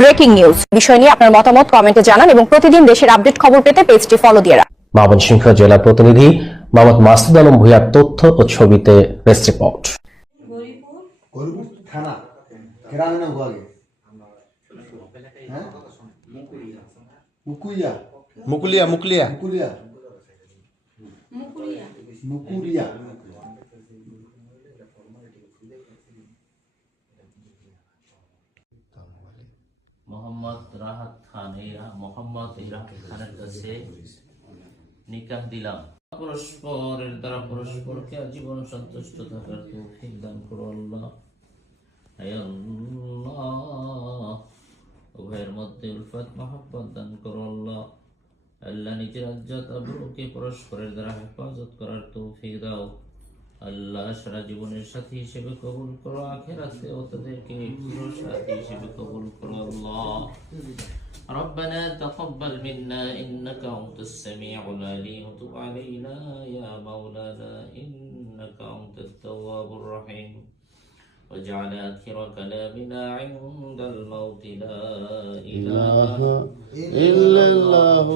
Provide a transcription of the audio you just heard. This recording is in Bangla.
ব্রেকিং নিউজ বিষয় নিয়ে আপনার মতামত কমেন্টে জানান এবং প্রতিদিন দেশের আপডেট খবর পেতে পেজটি ফলো দিয়ে রাখুন। ময়মনসিংহ জেলা প্রতিনিধি মোহাম্মদ মাসুদ আলম ভূঁইয়ার তথ্য ও ছবিতে প্রেস রিপোর্ট। গরিপুর থানা গ্রামের নাম আগে মুকুলিয়া মুকুলিয়া মুকুলিয়া মুকুলিয়া মুকুলিয়া মোহাম্মদ রাহাত খান মোহাম্মদ রাহাত খানের কাছে নিকাহ দিলাম। পরস্পরের দ্বারা পরস্পরকে আজীবন সন্তুষ্ট থাকার তৌফিক দান করো আল্লাহ। হে আল্লাহ, উভয়ের মধ্যে উলফত মহব্বত দান করো আল্লাহ। আল্লাহ, নিজের ইজ্জত আবরুকে পরস্পরের দ্বারা হেফাজত করার তৌফিক দাও আল্লাহ। সারা জীবনের সাথী হিসেবে কবুল করো, আখিরাতে ও তাদেরকে প্রিয় সাথী হিসেবে কবুল করো আল্লাহ। ربنا تقبل منا إنك أنت السميع العليم وتب علينا يا مولانا إنك أنت التواب الرحيم واجعل آخر كلامنا عند الموت لا إله إلا الله